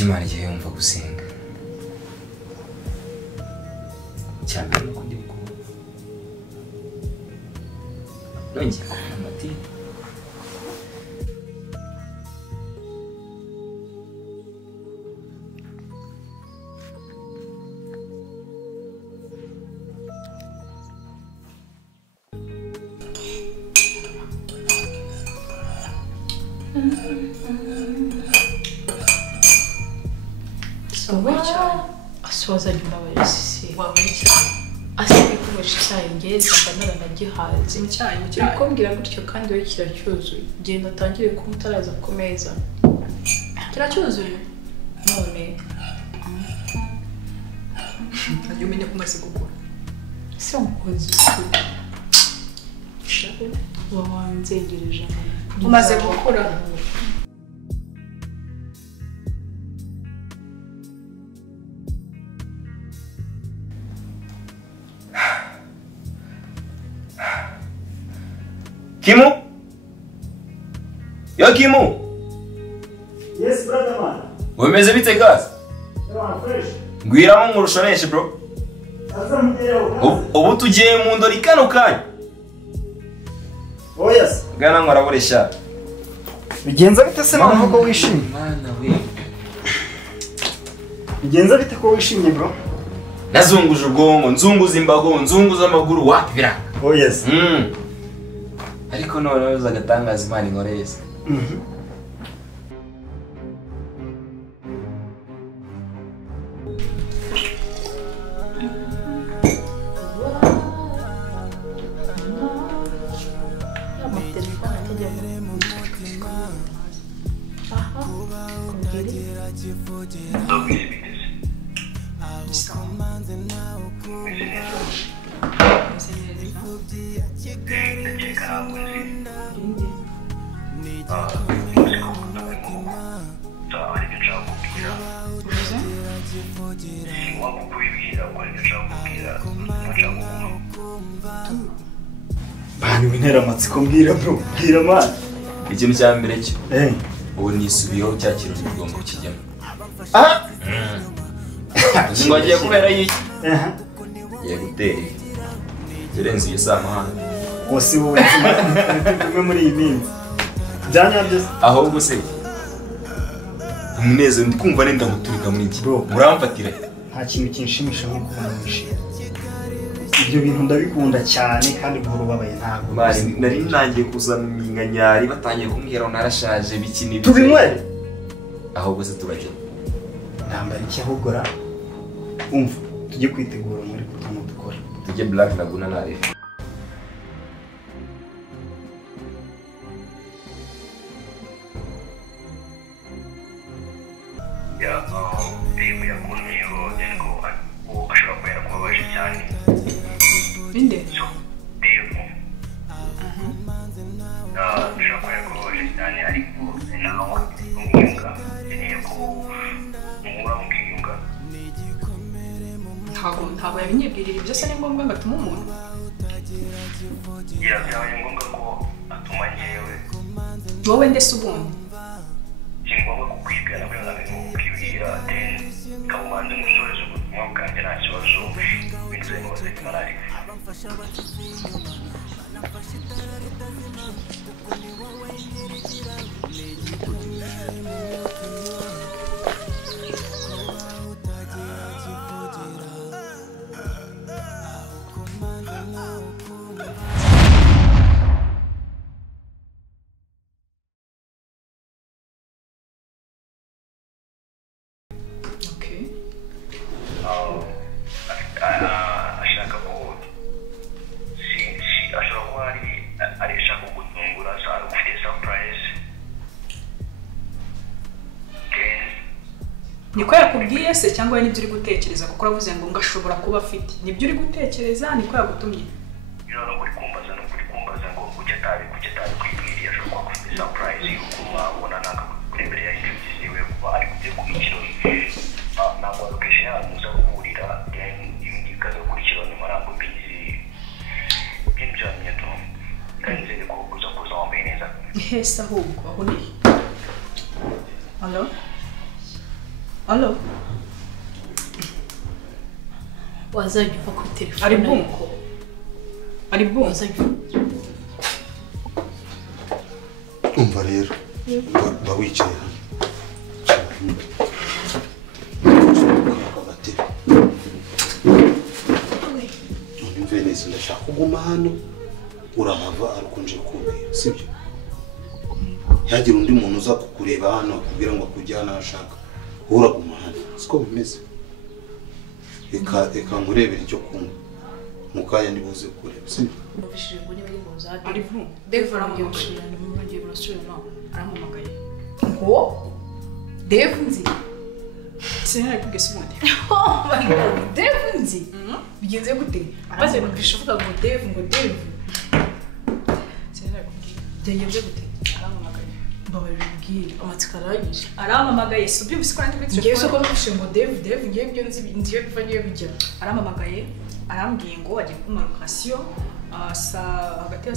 Imana igihe yumva gusenga cyane no kundi ko nongeye kubona amatini Asoza nyuma bayisisi wawica asibe kubasha cyangeze mbanara nagihaze mu kumbwira gutyo kandi we kiracyuzuye genda tangire kumutaraza ku meza kiracyuzuye none kandi umenye ko maze gukora si umukozi shaho wawanzengereje umaze gukora Kimu? Yo Kimu? Yes, brother man. Wemeze bite gazi? Yeah, fresh. Ngwiramo ngurushoneshe bro. Asa mutero. Ubu tugiye mu ndori kano kanya. Oh yes. Gana ngwaraburesha. Bigenza bite se naho ko wishimye? Mana we. Bigenza bite ko wishimye bro? Nazunguje ubwongo, nzunguza imbago, nzunguza amaguru wapi biranga. Oh yes. Ariko none uzagatangaza Imana inkoreye se. Bani wintera amatsiko mbwira bro, mbwira man. Ikintu cya mbere cyo. Ubu nisubiyeho cyakira ubwongo kijyamo. Ngo agiye kubera yiki? Ye gutera. Zirenze iyo samahanga. Wose wowe kimwe muri iyi minsi. Byanya byose. Ahubwo se. Umunezero ndi kumva nenda guturika muri iki. Bro, muramfatira. Nta kintu kinshimisha nko kubona wishimye. Ibyo bintu ndabikunda cyane kandi buhoro babaye ntabwo. Bari nari nangiye kuzana iminkanyari batangiye kumbwira narashaje bikini. Tubinywere. Ahubwo se turajya. Ndambara iki ahugora. Umva, tujye kwitegura muri kutomo dukora. Tujye Black Laguna nare. Inde? Ntabwo yabinyibwirira ibyo se ni ngombwa ngo atume umuntu? Byabaye ngombwa ko atuma njyewe. Wowe ndetse ubundi? Si ngombwa kukwibwira kubera ngo ukibwira kabubanza umusoreze ubutumwa bwanjye nta kibazo binjiye mu buzima nari. Ashaka ko ashobora kuba ari ashaka kugutungura saa ufite surprise. Niko yakubwiye se cyangwa we nibyo uri gutekereza kuko uravuze ngo ngashobora kuba afite. Nibyo uri gutekereza niko yagutumye. Yoro ngo kumbaza ngo kuki atari kwibwiriye ashobora kuba afite surprise yuko wabona naka kurembere ya inshuti ziwe kuba ari kujya ku ikirori. Ntabwo location yawe muza guhurira then ikaza gukurikirana nyuma ntabwo mbizi ibintu byamenye to kandi nzere ko uza kuza wambaye neza. Hesa ahubwo aho ni. Hello? Allo. Wazajya uva kuri telefone. Ari bon. Wazajya. Umva rero. Ba wicaye hano. Neza ndashaka kuguma hano urahava arukunje kubwira sibyo yagira undi muntu uza kukureba hano akubwira ngo akujyana ashaka uraguma hano siko bimeze eka nkurebera icyo kumva mukaya ndibuze kureba sibyo Ubishije ngo ni muri muzade. Ari bon. Dave aramubwiye gushira ni mu ngiye burasubira Arampamagaye. ngo Dave nzi. Sinari kugesa ubundi. Oh my god. Dave nzi. Bigenze gute? Maze numvisha uvuga ngo Dave Sinari kugesa. Byagenze gute? Arampamagaye. Babibwira amatsika arangije. Arampamagaye. Subyo bisikora ndi Ngiye soko numvishe ngo Dave ngiye ibyo nzi biva niyo bijya. Arampamagaye. Arambwiye ngo agiye kuma location hagati ya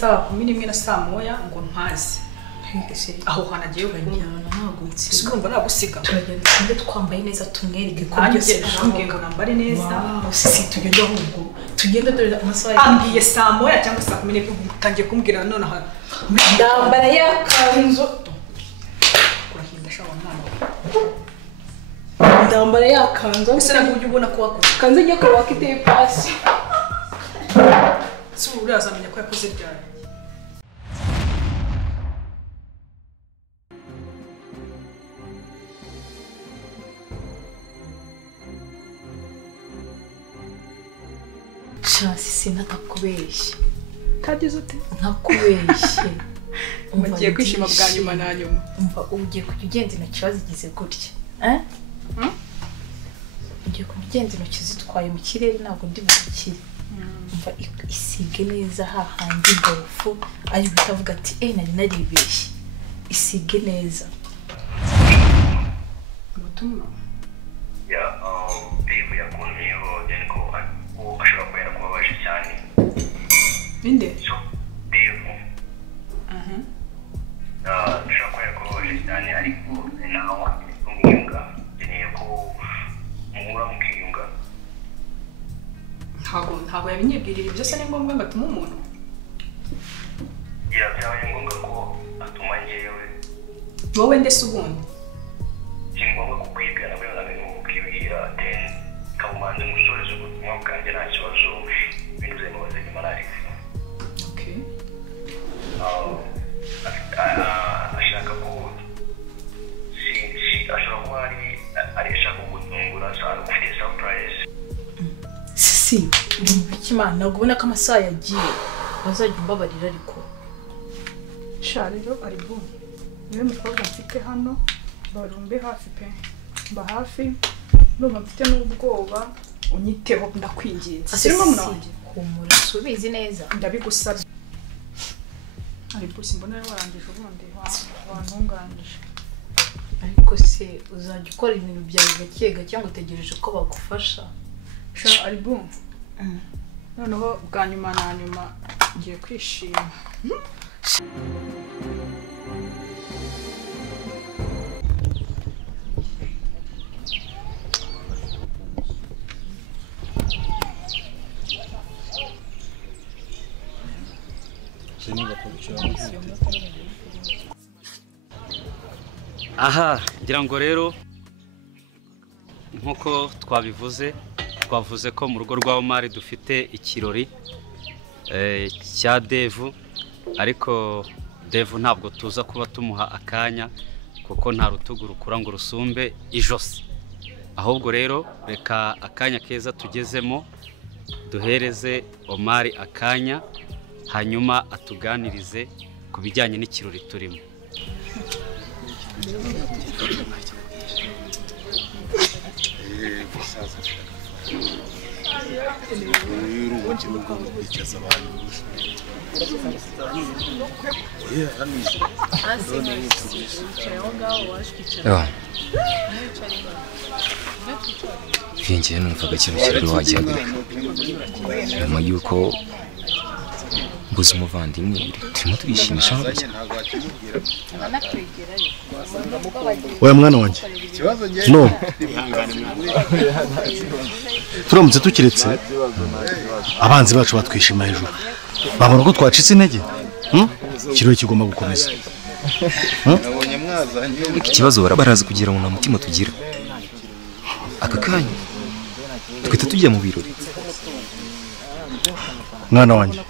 saa 11 na saa moya ngo mpaze. Aho hanagiye Njyana ntabwo nsiga. Sugomba nagusiga. Turagenda twende twambaye neza tumwereke ko Nanjye byose arambwiye ngo nambare neza. Sisi tugenda ahubwo. Tugenda dore amasaha. Ambwiye saa moya cyangwa saa 10 utangiye kumbwira none aha. Ndambara yakanzu. Kurahinda shawa mwana. Ndambara yakanzu. Ese nabwo ujye ubona ko wakoze. Kanze njye ko wakiteye pasi. Suru urazamenya ko yakoze byari. Chasi sinakubeshye. Kagize ute? Ntakubeshye. Ugiye kwishima bwa nyuma na nyuma. Umva ugiye kujya ugenda intoki bazigize gutya. Ugiye kujya ugenda intoki zitwaye mu kirere ntabwo ndi bukire. Umva isige neza hahandi bofu ari bitavuga ati nari naribeshye. Isige neza. Ubutumwa. Ya Dave yakunyeho ko ashobora kuba yarakubabaje cyane. Inde? So Dave ashobora kuba yarakubabaje cyane ariko nawe umwiyunga nkeneye ko muhura mukiyunga. Ntabwo yabinyibwirira byose ni ngombwa ngo atume umuntu. Ya byabaye ngombwa ko atuma njyewe. Wowe ndese ubundi. Si ngombwa kukwibwira nawe ukibwira then kabumanze musoreze ubutumwa bwanjye nta kibazo binyuze mu bazima narif. Okay. Ashaka ko ashobora kuba ari ashaka gutungura sana ufite surprise. Sisi ndumva ikimana ntabwo ubona ko amasaha yagiye bazajya umbabarira ariko Shariro ari bon. Niwe mukobwa mfite hano barumbe hafi pe. Mba hafi ndumva mfite n'ubwoba unyiteho ndakwinginze. Sirimo munange. humura subizi neza Ndabigusabye. Ari busi mbona warangije ubundi wantunganyije. ariko se uzajya ukora ibintu byawe gake gake cyangwa utegereje ko bagufasha. Sha ari bon. Noneho bwa nyuma na nyuma ngiye kwishima. aha ngira ngo rero nkuko twavuze ko mu rugo rwa Omar dufite ikirori cya Devu, ariko Devu ntabwo tuza kuba tumuha akanya kuko nta rutugu rukura ngo rusumbe ijosi. Ahubwo rero reka akanya keza tugezemo duhereze Omar akanya, hanyuma atuganirize ku bijyanye n'ikirori turimo. Vingiye numvaga kino kirori wajyaga nyuma y'uko mbuze umuvandimwe turimo twishimisha gake. Oya mwana wanjye no turamutse tukiretse abanzi bacu batwishima hejuru babona ko twacitse intege. Ikirori kigomba gukomeza. Iki kibazo barazi kugira ngo nta mutima tugira. Aka kanya twita tujya mu birori. Mwana wanjye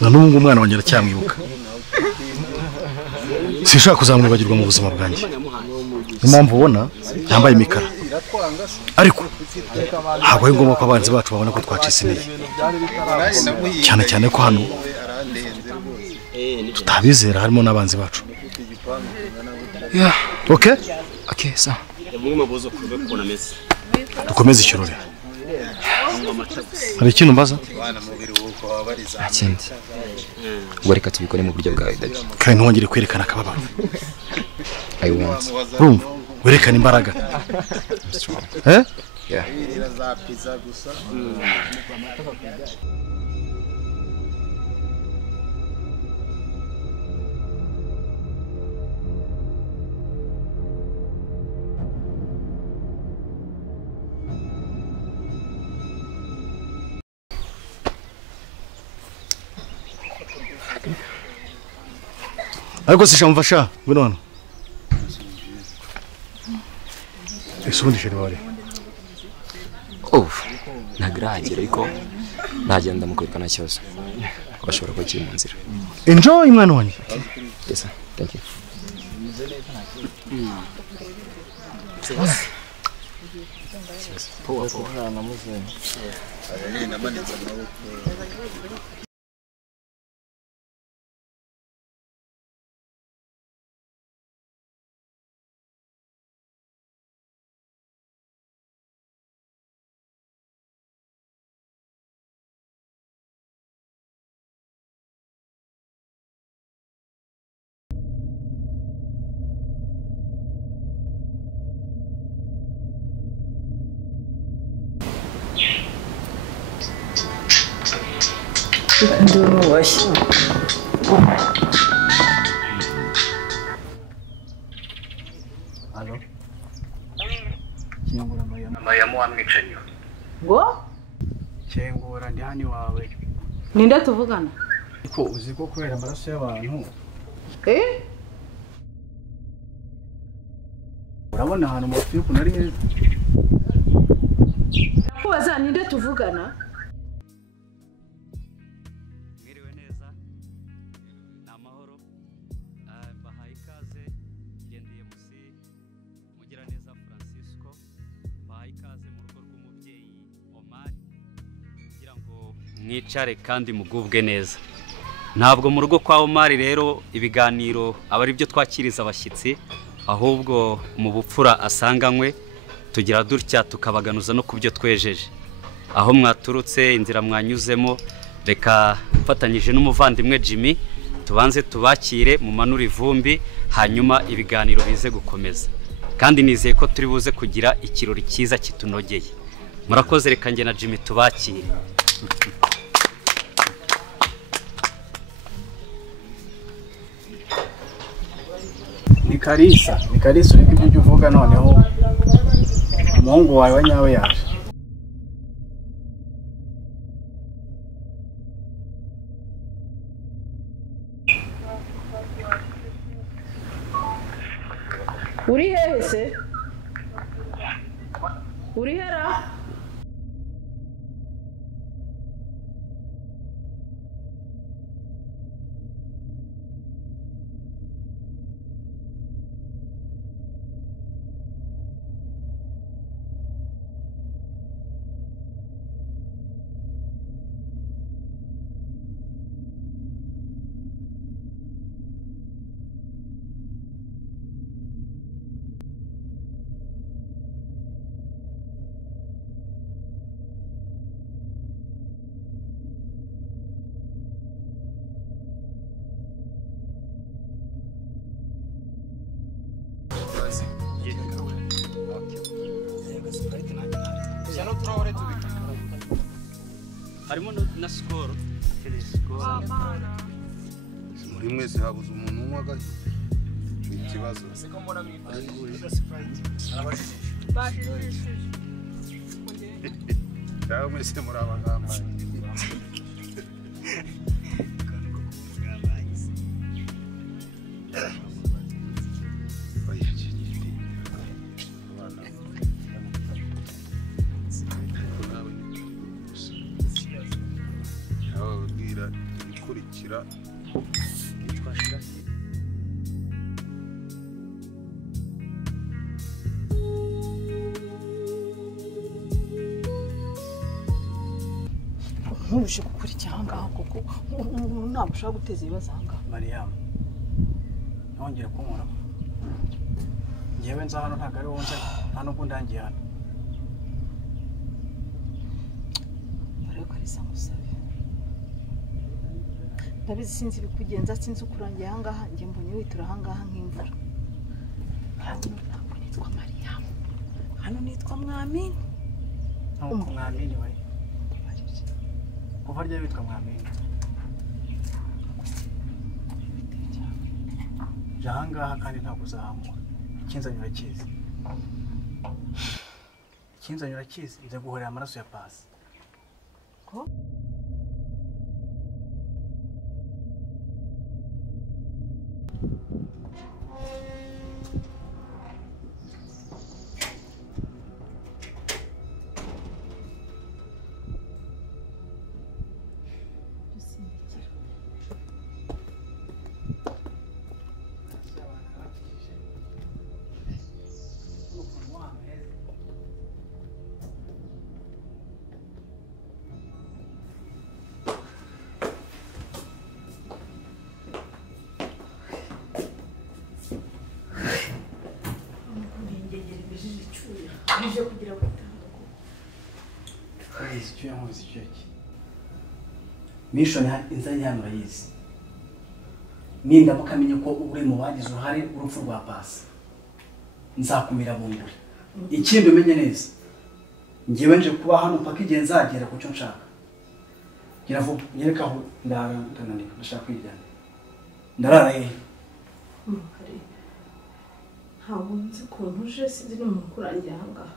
na n'ubu umwana wanjye aracyamwibuka. Sinshaka kuzamwibagirwa mu buzima bwanjye. Impamvu ubona yambaye imikara, ariko ntabwo ari ngombwa ko abanzi bacu babona ko twacitse intege, cyane cyane ko hano tutabizera harimo n'abanzi bacu. Okay sa dukomeze ikirori. Hari ikintu mbaza? Akindi ubwo reka tubikore mu buryo bwawe Daddy. Kandi ntwongere kwerekana akababaro. I want. Urumva werekana imbaraga. Yeah. Ariko sishamfasha ngwino hano. Isubundi sheri wari. Nagragera ariko nagenda mukwereka cyose. Bashobora ko kiri mu nzira. Enjoy mwana wanjye. Yes sir. Thank you. Halo. Kingura Mayamu wamwicanyo. Ngo? Kingura ndi hani wawe. Ninde tuvugana? Ko uzi ko kubera amaraso y'abantu. Urabona ahantu mu fiuko nari heza. Kubaza ninde tuvugana? Mwiriwe neza. Namahoro. Bahaye ikaze gendeye musi mugira neza Francisco. Bahaye ikaze mu rugo rw'umubyeyi Omar. Kugira ngo mwicare kandi mugubwe neza. Ntabwo mu rugo kwa Omar rero ibiganiro aba ari byo twakiriza abashyitsi, ahubwo mu bupfura asanganywe tugira dutya tukabaganuza no kubyo twejeje. Aho mwaturutse inzira mwanyuzemo, reka mfatanyije n'umuvandimwe Jimmy tubanze tubakire mu manura ivumbi, hanyuma ibiganiro bize gukomeza. Kandi nizeye ko turi buze kugira ikirori cyiza kitunogeye. Murakoze, reka nge na Jimmy tubakire. Kalisa uri ibyo uvuga noneho umuhungu wawe wa nyawe yaje. Uri hehe se? Uri hera? harimo na sikoro muri mwese habuze umuntu unywa ikibazo cyangwa mwese muri abangamba ikurikira nkurushe gukurikira ahangaha kuko ntabwo ushobora guteza ibibazo ahangaha. Mariyamu ntongere kunkoraho njyewe nza hano ntabwo ari wowe nza nta nubwo ndangiye hano. Rero Kalisa ngusabe ndabizi sinzi ibikugenza sinzi ukurangiye ahangaha njye mbonye witura ahangaha nk'imvura. Hano ntabwo nitwa Mariyamu, hano nitwa Mwamini. Ntabwo Mwamini we kuva rya witwa Mwamini jahangaha kandi ntabwo uzahamwa. Ikinzanye urakizi, ikinzanye urakizi, nze guhorera amaraso ya Pasi. Nije kugira gutanguko. Kazi cyo yankoze cyo ki. Mission inzanye hano rayizi. Ninda mukamenye ko uri mu bagize uruhare urupfu rwa Pasi. Nzakumira bunguri. Ikindi umenye neza. Ngiye nje kuba hano mpaka igihe nzagera ku cyo nshaka. Gira vuba nyereka aho ndananiwe ndashaka kwijyana. Ndarara he. Ntabwo nzi ukuntu uje sinzi n'umuntu ukurangiye ahangaha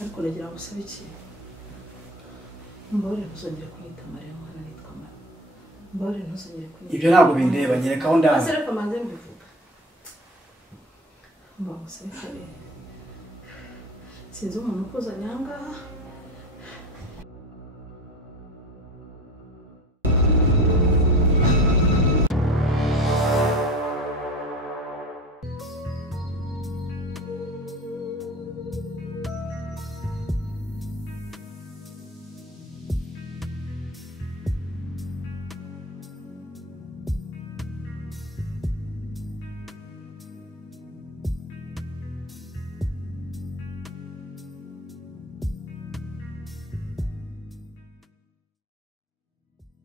ariko nagira ngo usabe ikintu. Mbabare ntuzongere kunyita Mariya mwana nitwa Mariya. Mbabare ntuzongere kunyita. Ibyo ntabwo bindeba nyereka aho ndana. Asere kamanze mbivuga. Mbaba usabe kabiri. Sinzi umuntu ukuzanye ahangaha